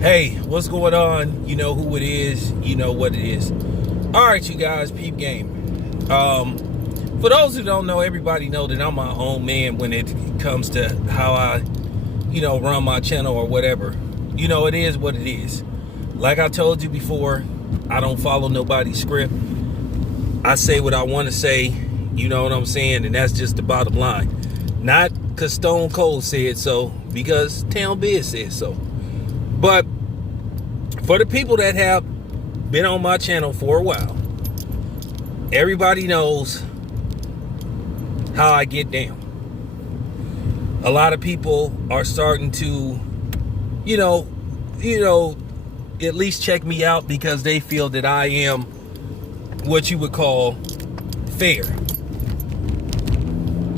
Hey, what's going on? You know who it is. You know what it is. All right, you guys, peep game. For those who don't know, everybody know that I'm my own man when it comes to how I, run my channel or whatever. It is what it is. Like I told you before, I don't follow nobody's script. I say what I want to say. You know what I'm saying? And that's just the bottom line. Not because Stone Cold said so, because Town Biz said so. But for the people that have been on my channel for a while, everybody knows how I get down. A lot of people are starting to, at least check me out because they feel that I am what you would call fair.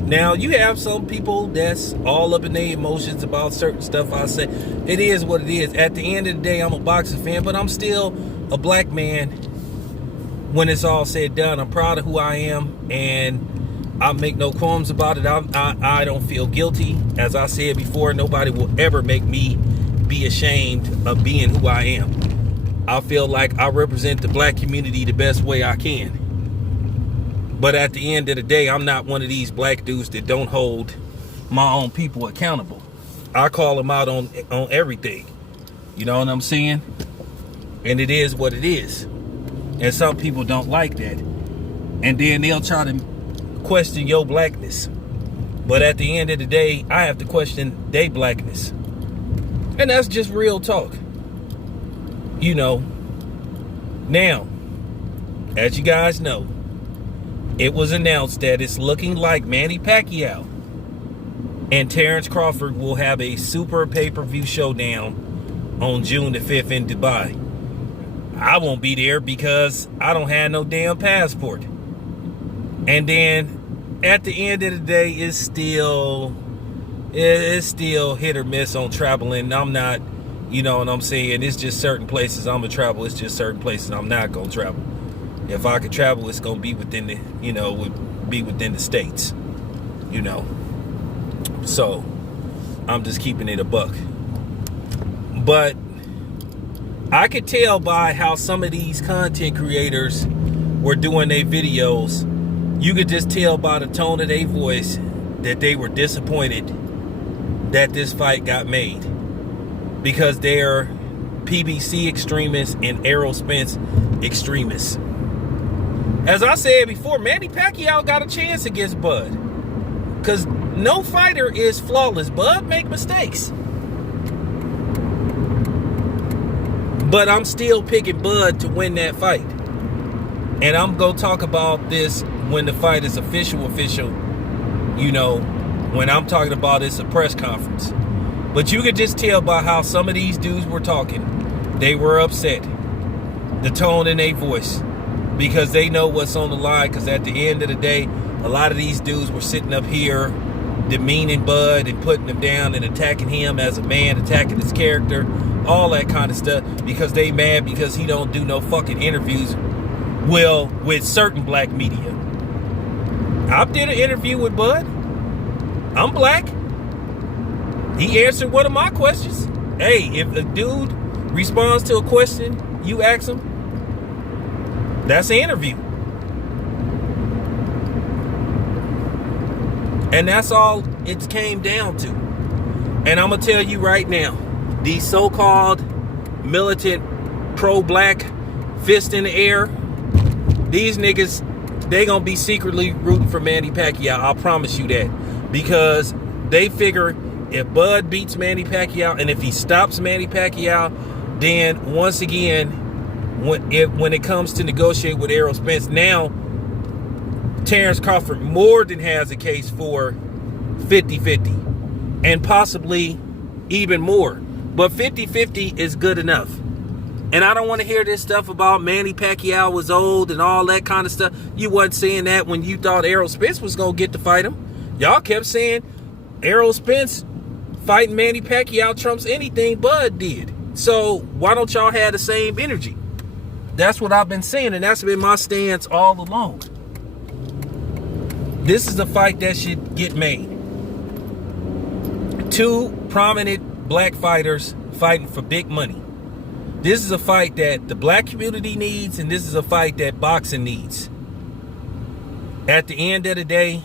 Now, you have some people that's all up in their emotions about certain stuff I say. It is what it is. At the end of the day, I'm a boxing fan, but I'm still a black man when it's all said and done. I'm proud of who I am, and I make no qualms about it. I don't feel guilty. As I said before, nobody will ever make me be ashamed of being who I am. I feel like I represent the black community the best way I can. But at the end of the day, I'm not one of these black dudes that don't hold my own people accountable. I call them out on everything. You know what I'm saying? And it is what it is. And some people don't like that. And then they'll try to question your blackness. But at the end of the day, I have to question their blackness. And that's just real talk. Now, as you guys know, it was announced that it's looking like Manny Pacquiao and Terrence Crawford will have a super pay-per-view showdown on June the 5th in Dubai. I won't be there because I don't have no damn passport. And then at the end of the day, it's still hit or miss on traveling. I'm not, you know what I'm saying? It's just certain places I'm gonna travel. It's just certain places I'm not gonna travel. If I could travel, it's gonna be within the, would be within the states, So I'm just keeping it a buck. But I could tell by how some of these content creators were doing their videos, you could just tell by the tone of their voice that they were disappointed that this fight got made, because they're PBC extremists and Errol Spence extremists. As I said before, Manny Pacquiao got a chance against Bud. Because no fighter is flawless. Bud make mistakes. But I'm still picking Bud to win that fight. And I'm going to talk about this when the fight is official. When I'm talking about it's a press conference. But you could just tell by how some of these dudes were talking. They were upset. The tone in their voice. Because they know what's on the line. Because at the end of the day, a lot of these dudes were sitting up here demeaning Bud and putting him down and attacking him as a man, attacking his character, all that kind of stuff, because they mad because he don't do no fucking interviews with certain black media. I did an interview with Bud. I'm black. He answered one of my questions. Hey, if a dude responds to a question, you ask him, that's an interview. And that's all it came down to. And I'm going to tell you right now, these so-called militant pro-black fist in the air, these niggas, they going to be secretly rooting for Manny Pacquiao. I'll promise you that. Because they figure if Bud beats Manny Pacquiao and if he stops Manny Pacquiao, then once again, when it comes to negotiate with Errol Spence, now Terrence Crawford more than has a case for 50-50 and possibly even more. But 50-50 is good enough. And I don't want to hear this stuff about Manny Pacquiao was old and all that kind of stuff. You wasn't saying that when you thought Errol Spence was going to get to fight him. Y'all kept saying Errol Spence fighting Manny Pacquiao trumps anything Bud did. So why don't y'all have the same energy? That's what I've been saying, and that's been my stance all along. This is a fight that should get made. Two prominent black fighters fighting for big money. This is a fight that the black community needs, and this is a fight that boxing needs. At the end of the day,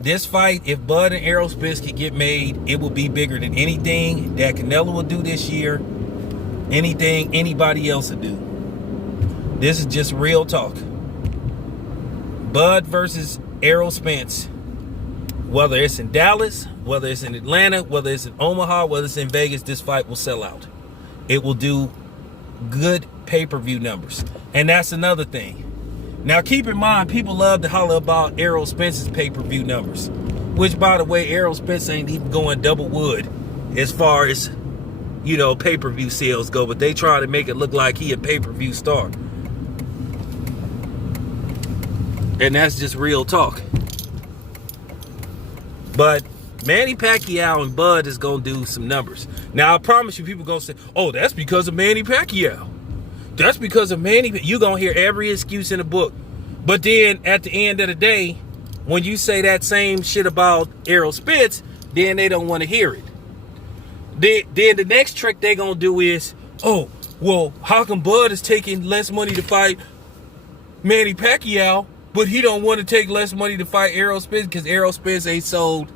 this fight, if Bud and Errol Spence could get made, it will be bigger than anything that Canelo will do this year, anything anybody else will do. This is just real talk. Bud versus Errol Spence, whether it's in Dallas, whether it's in Atlanta, whether it's in Omaha, whether it's in Vegas, this fight will sell out. It will do good pay-per-view numbers. And that's another thing. Now, keep in mind, people love to holler about Errol Spence's pay-per-view numbers, which, by the way, Errol Spence ain't even going double wood as far as, you know, pay-per-view sales go, but they try to make it look like he a pay-per-view star. And that's just real talk. But Manny Pacquiao and Bud is going to do some numbers. Now, I promise you, people going to say, oh, that's because of Manny Pacquiao. That's because of Manny. You're going to hear every excuse in the book. But then, at the end of the day, when you say that same shit about Errol Spence, then they don't want to hear it. Then the next trick they're going to do is, oh, well, how come Bud is taking less money to fight Manny Pacquiao, but he don't want to take less money to fight Errol Spence because Errol Spence ain't sold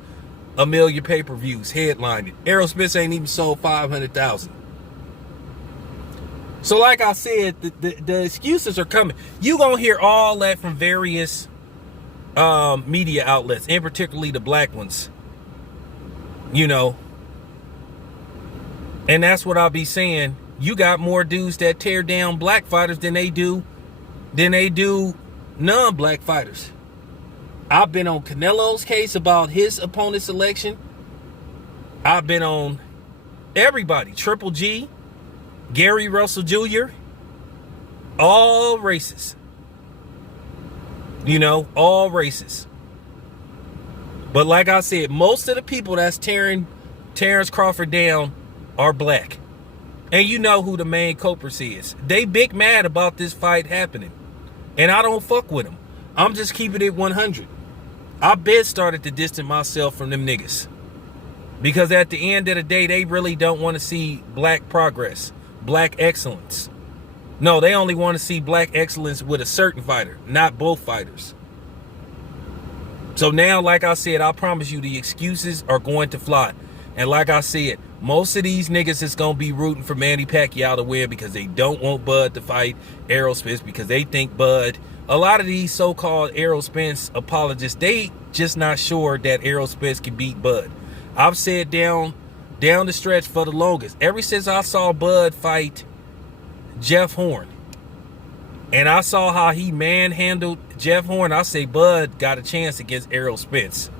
1 million pay-per-views headlining. Errol Spence ain't even sold 500,000. So like I said, the excuses are coming. You're going to hear all that from various media outlets, and particularly the black ones. You know. And that's what I'll be saying. You got more dudes that tear down black fighters than they do non-black fighters. I've been on Canelo's case about his opponent selection. I've been on everybody. Triple G, Gary Russell Jr., all races. You know, all races. But like I said, most of the people that's tearing Terrence Crawford down are black. And you know who the main culprits is. They big mad about this fight happening. And I don't fuck with them. I'm just keeping it 100. I been started to distance myself from them niggas. Because at the end of the day, they really don't want to see black progress. Black excellence. No, they only want to see black excellence with a certain fighter, not both fighters. So now, like I said, I promise you the excuses are going to fly. And like I said, most of these niggas is going to be rooting for Manny Pacquiao to win because they don't want Bud to fight Errol Spence because they think Bud, a lot of these so-called Errol Spence apologists, they just not sure that Errol Spence can beat Bud. I've said down the stretch for the longest, ever since I saw Bud fight Jeff Horn, and I saw how he manhandled Jeff Horn, I say Bud got a chance against Errol Spence.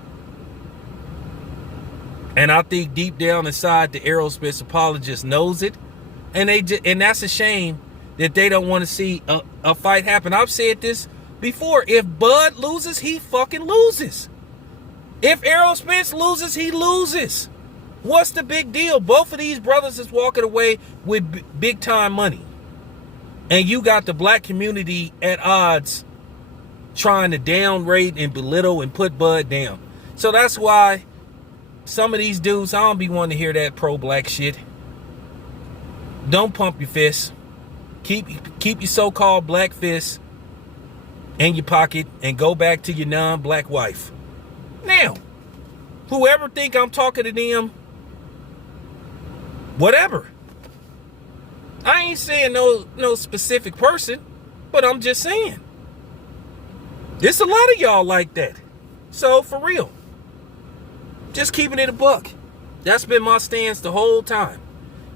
And I think deep down inside, the Errol Spence apologist knows it, and that's a shame that they don't want to see a fight happen. I've said this before: if Bud loses, he fucking loses. If Errol Spence loses, he loses. What's the big deal? Both of these brothers is walking away with big time money. And you got the black community at odds trying to downrate and belittle and put Bud down. So that's why some of these dudes, I don't be wanting to hear that pro-black shit. Don't pump your fists. Keep your so-called black fists in your pocket and go back to your non-black wife. Now, whoever think I'm talking to them, whatever. I ain't saying no specific person, but I'm just saying. There's a lot of y'all like that. So, for real. Just keeping it a buck. That's been my stance the whole time.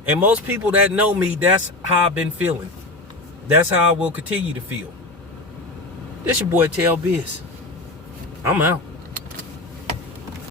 And most people that know me, that's how I've been feeling. That's how I will continue to feel. This your boy Tell Biz. I'm out.